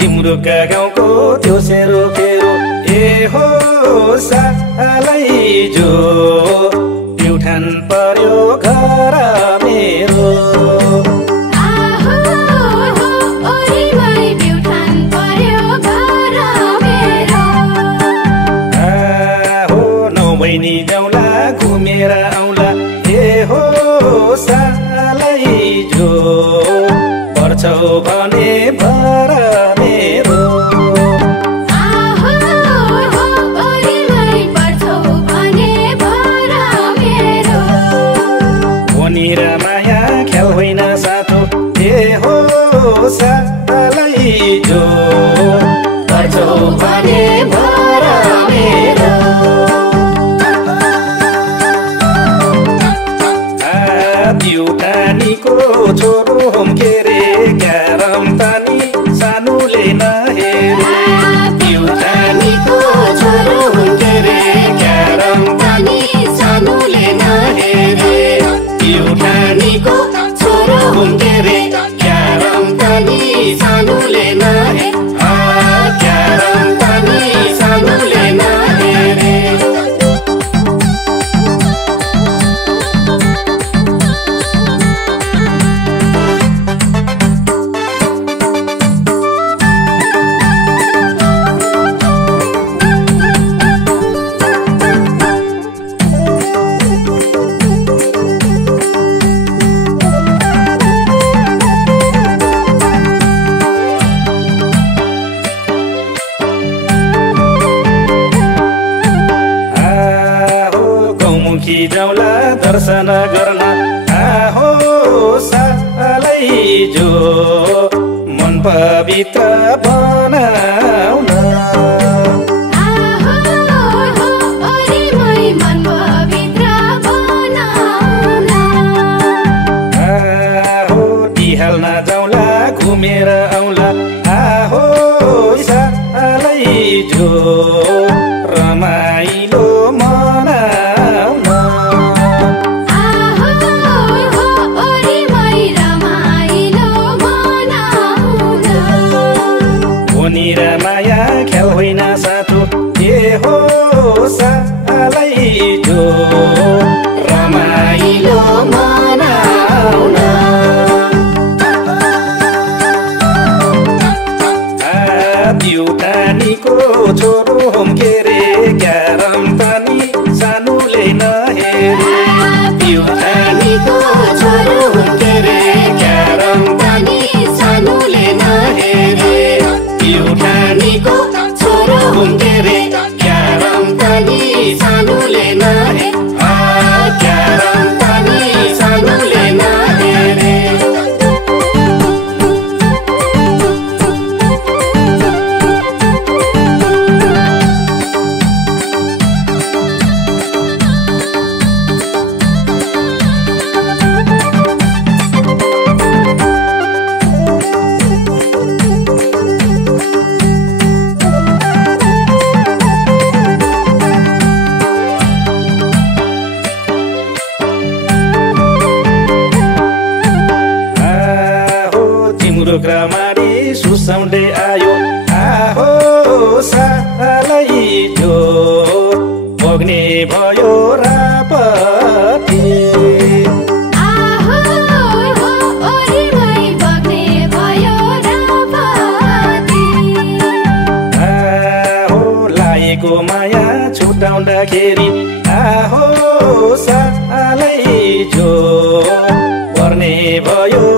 तिम्रो गाउँको त्यो सेरो फेरो ए हो सालै जो प्युठान पर्यो घर मेरो बहिनी जाउँला घुमेर आउँला ए हो सालै जो पर्छौ भने भर मेरो भनिर माया ख्याल होइन साथो ए हो सालै जो पर्छौ भने भर मेरो प्युठानीको छोरो हुम के रे क्यारम तानी सानुले नहेरे प्युठानीको छोरो हुम के रे क्यारम तानी सानुले नहेरे प्युठानीको छोरो हुम के रे क्यारम तानी सानुले नहेरे क्यारम तानी सानुले नहेरे जाउँला दर्शन गर्न आहो सालै जो मन पवित्र बनाउन आहो तिहाल्न जाउँला घुमेर आउँला आहो सालै जो रमाइलो मनाउन भनिर माया ख्याल होइन साथो ए हो सालै जो रमाइलो मनाउन प्युठानीको छोरो हुम के रे क्यारम तानी सानुले नहेरे प्युठानीको छोरो हुम के रे क्यारम तानी सानुले नहेरे प्युठानीको छोरो हुम के रे क्यारम तानी सानुले नहेरे क्यारम तानी सानुले नहेरे तिम्रो ग्रामाडी सुसाउँदै आयो आहो सालै जो भोग्ने भयो रापती आहो लागेको माया छुटाउँदाखेरि आहो सालै जो पर्ने भयो